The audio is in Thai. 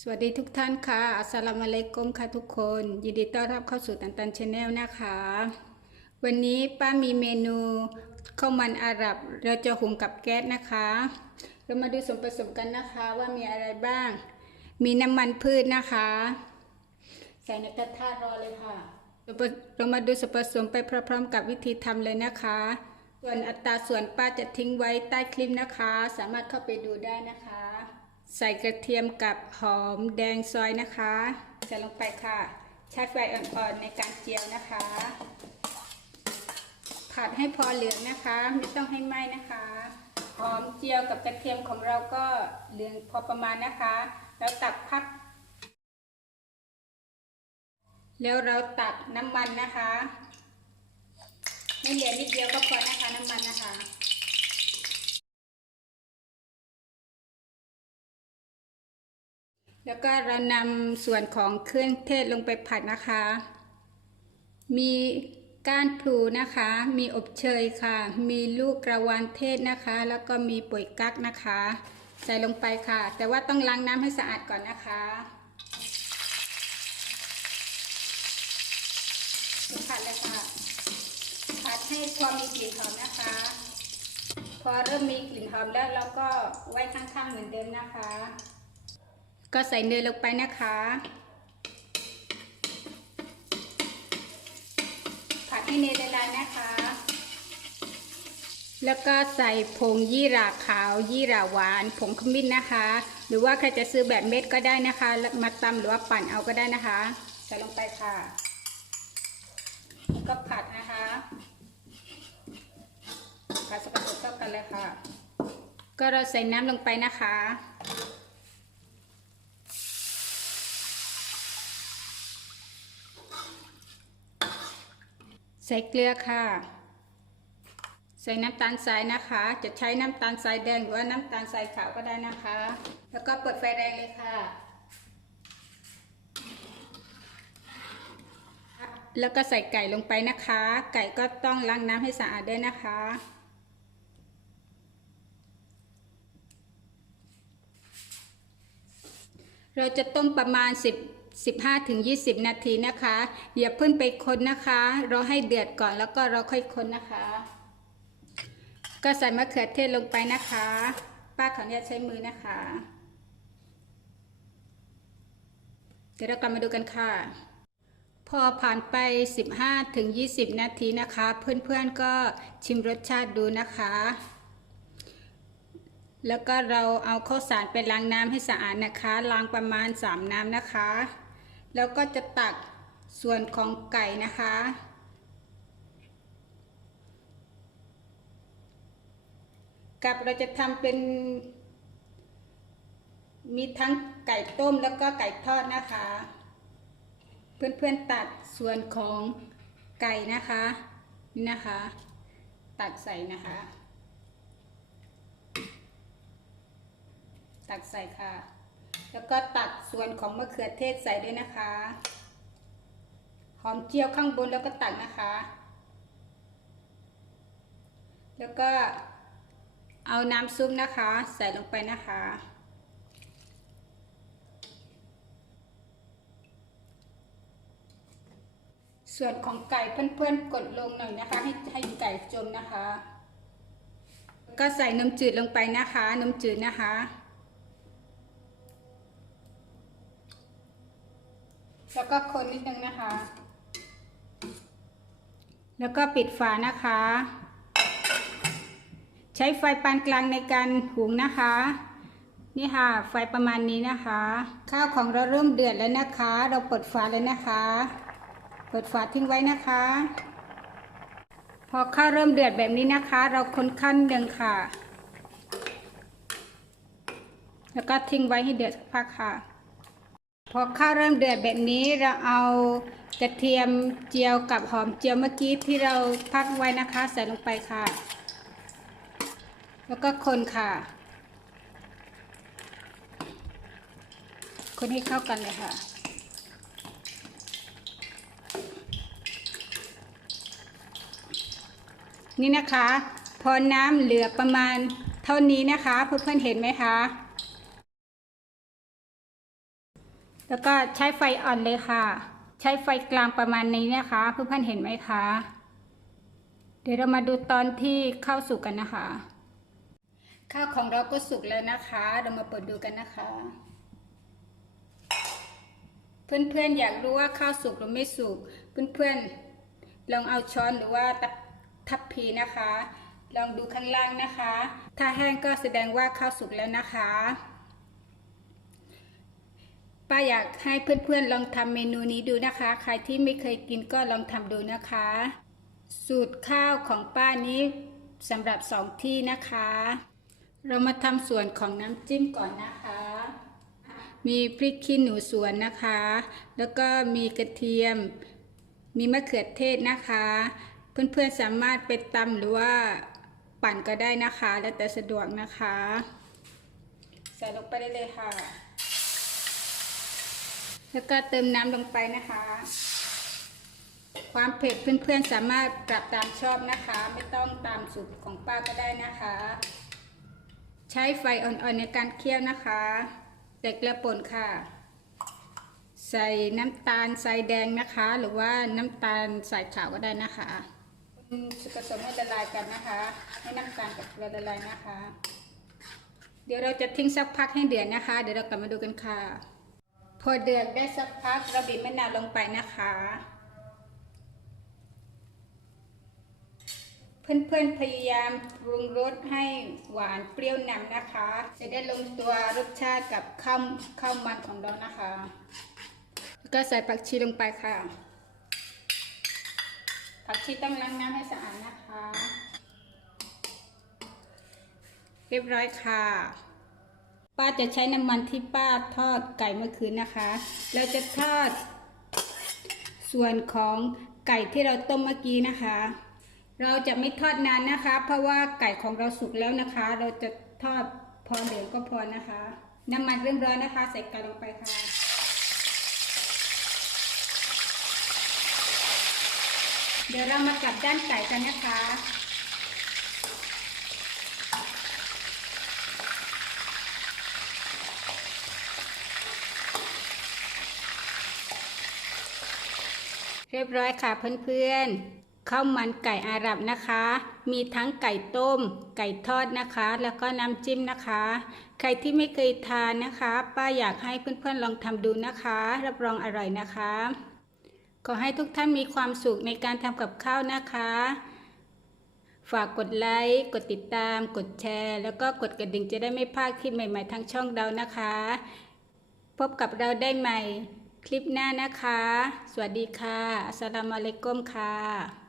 สวัสดีทุกท่านค่ะ อัสสลามุอะลัยกุมค่ะทุกคน ยินดีต้อนรับเข้าสู่ตันตันชาแนลนะคะ วันนี้ป้ามีเมนูข้าวมันอาหรับ เราจะหุงกับแก๊สนะคะ เรามาดูส่วนผสมกันนะคะว่ามีอะไรบ้าง มีน้ำมันพืชนะคะ ใส่ในกระทะรอเลยค่ะ เรามาดูส่วนผสมไปพร้อมๆกับวิธีทำเลยนะคะ ส่วนอัตราส่วนป้าจะทิ้งไว้ใต้คลิปนะคะ สามารถเข้าไปดูได้นะคะ ใส่กระเทียมกับหอมแดงซอยนะคะ ใส่ลงไปค่ะ ใช้ไฟอ่อนๆในการเจียวนะคะ ผัดให้พอเหลืองนะคะ ไม่ต้องให้ไหม้นะคะ หอมเจียวกับกระเทียมของเราก็เหลืองพอประมาณนะคะ แล้วตักพัก แล้วเราตักน้ำมันนะคะให้เหลือนิดเดียวก็พอนะคะน้ำมันนะคะ แล้วก็เรานำส่วนของเครื่องเทศลงไปผัดนะคะ มีก้านพลูนะคะ มีอบเชยค่ะ มีลูกกระวานเทศนะคะ แล้วก็มีปุ๋ยกั๊กนะคะ ใส่ลงไปค่ะ แต่ว่าต้องล้างน้ำให้สะอาดก่อนนะคะผัดเลยค่ะ ผัดให้พอมีกลิ่นหอมนะคะ พอเริ่มมีกลิ่นหอมแล้วเราก็ไว้ข้างๆเหมือนเดิมนะคะ ก็ใส่เนยลงไปนะคะ ผัดให้เนยละลายนะคะ แล้วก็ใส่ผงยี่หร่าขาวยี่หร่าหวาน ผงขมิ้นนะคะ หรือว่าใครจะซื้อแบบเม็ดก็ได้นะคะ มาตำหรือว่าปั่นเอาก็ได้นะคะ ใส่ลงไปค่ะก็ผัดนะคะผัดสกปรกเข้ากันเลยค่ะ ก็เราใส่น้ำลงไปนะคะ ส่เกลือค่ะ ใส่น้ำตาลทรายนะคะ จะใช้น้ำตาลทรายแดงหรือว่าน้ำตาลทรายขาวก็ได้นะคะ แล้วก็เปิดไฟแรงเลยค่ะ แล้วก็ใส่ไก่ลงไปนะคะ ไก่ก็ต้องล้างน้ำให้สะอาดด้วยนะคะเราจะต้มประมาณ 10 15ถึง20 นาทีนะคะ อย่าเพิ่งไปคนนะคะเราให้เดือดก่อนแล้วก็เราค่อยคนนะคะ ก็ใส่มะเขือเทศลงไปนะคะ ป้าขออนุญาตใช้มือนะคะ เดี๋ยวเรากลับมาดูกันค่ะ พอผ่านไป 15ถึง20 นาทีนะคะ เพื่อนๆก็ชิมรสชาติดูนะคะแล้วก็เราเอาข้าวสารไปล้างน้ำให้สะอาดนะคะ ล้างประมาณ 3 น้ำนะคะ แล้วก็จะตักส่วนของไก่นะคะ กับเราจะทำเป็น มีทั้งไก่ต้มแล้วก็ไก่ทอดนะคะ เพื่อนๆตัดส่วนของไก่นะคะนี่นะคะ ตัดใส่นะคะ ตักใส่ค่ะ แล้วก็ตักส่วนของมะเขือเทศใส่ด้วยนะคะ หอมเจียวข้างบนแล้วก็ตักนะคะ แล้วก็เอาน้ำซุปนะคะ ใส่ลงไปนะคะ ส่วนของไก่เพื่อนๆกดลงหน่อยนะคะ ให้ให้ไก่จมนะคะ ก็ใส่นมจืดลงไปนะคะนมจืดนะคะ แล้วก็คนนิดนึงนะคะ แล้วก็ปิดฝานะคะ ใช้ไฟปานกลางในการหุงนะคะ นี่ค่ะ ไฟประมาณนี้นะคะ ข้าวของเราเริ่มเดือดแล้วนะคะ เราเปิดฝาเลยนะคะ เปิดฝาทิ้งไว้นะคะ พอข้าวเริ่มเดือดแบบนี้นะคะ เราคนขั้นหนึ่งค่ะ แล้วก็ทิ้งไว้ให้เดือดสักพักค่ะ พอข้าวเริ่มเดือดแบบนี้เราเอากระเทียมเจียวกับหอมเจียวเมื่อกี้ที่เราพักไว้นะคะ ใส่ลงไปค่ะ แล้วก็คนค่ะ คนให้เข้ากันเลยค่ะนี่นะคะ พอน้ำเหลือประมาณเท่านี้นะคะเพื่อนๆเห็นไหมคะ แล้วก็ใช้ไฟอ่อนเลยค่ะ ใช้ไฟกลางประมาณนี้นะคะ เพื่อนๆเห็นไหมคะ เดี๋ยวเรามาดูตอนที่ข้าวสุกกันนะคะ ข้าวของเราก็สุกแล้วนะคะ เรามาเปิดดูกันนะคะ เพื่อนๆอยากรู้ว่าข้าวสุกหรือไม่สุก เพื่อนๆลองเอาช้อนหรือว่าทัพพีนะคะ ลองดูข้างล่างนะคะ ถ้าแห้งก็แสดงว่าข้าวสุกแล้วนะคะ ป้าอยากให้เพื่อนๆลองทำเมนูนี้ดูนะคะ ใครที่ไม่เคยกินก็ลองทำดูนะคะ สูตรข้าวของป้านี้สำหรับสองที่นะคะ เรามาทำส่วนของน้ำจิ้มก่อนนะคะ มีพริกขี้หนูสวนนะคะ แล้วก็มีกระเทียม มีมะเขือเทศนะคะ เพื่อนๆสามารถไปตำหรือว่าปั่นก็ได้นะคะ แล้วแต่สะดวกนะคะ ใส่ลงไปได้เลยค่ะ แล้วก็เติมน้ำลงไปนะคะ ความเผ็ดเพื่อนๆสามารถปรับตามชอบนะคะ ไม่ต้องตามสูตรของป้าก็ได้นะคะ ใช้ไฟอ่อนๆในการเคี่ยวนะคะใส่เกลือป่นค่ะ ใส่น้ำตาลใส่แดงนะคะ หรือว่าน้ำตาลใส่ขาวก็ได้นะคะผสมให้ละลายกันนะคะ ให้น้ำตาลกับเกลือละลายนะคะ เดี๋ยวเราจะทิ้งสักพักให้เดือดนะคะ เดี๋ยวเรากลับมาดูกันค่ะ พอเดือดได้สักพักเราบีบมะนาวลงไปนะคะ เพื่อนๆพยายามปรุงรสให้หวานเปรี้ยวนำนะคะ จะได้ลงตัวรสชาติกับข้าวข้าวมันของเรานะคะ แล้วก็ใส่ผักชีลงไปค่ะ ผักชีต้องล้างน้ำให้สะอาดนะคะ เรียบร้อยค่ะ ป้าจะใช้น้ำมันที่ป้าทอดไก่เมื่อคืนนะคะ เราจะทอด ส่วนของไก่ที่เราต้มเมื่อกี้นะคะ เราจะไม่ทอดนานนะคะ เพราะว่าไก่ของเราสุกแล้วนะคะ เราจะทอดพอเหลืองก็พอนะคะ น้ำมันเริ่มร้อนนะคะ ใส่ไก่ลงไปค่ะเดี๋ยวเรามากลับด้านไก่กันนะคะ เรียบร้อยค่ะเพื่อนๆข้าวมันไก่อาหรับนะคะ มีทั้งไก่ต้ม ไก่ทอดนะคะ แล้วก็น้ำจิ้มนะคะ ใครที่ไม่เคยทานนะคะ ป้าอยากให้เพื่อนๆลองทำดูนะคะ รับรองอร่อยนะคะขอให้ทุกท่านมีความสุขในการทำกับข้าวนะคะ ฝากกดไลค์ กดติดตาม กดแชร์ แล้วก็กดกระดิ่งจะได้ไม่พลาดคลิปใหม่ ๆทางช่องเรานะคะ พบกับเราได้ใหม่ คลิปหน้านะคะ สวัสดีค่ะอัสลามุอะลัยกุมค่ะ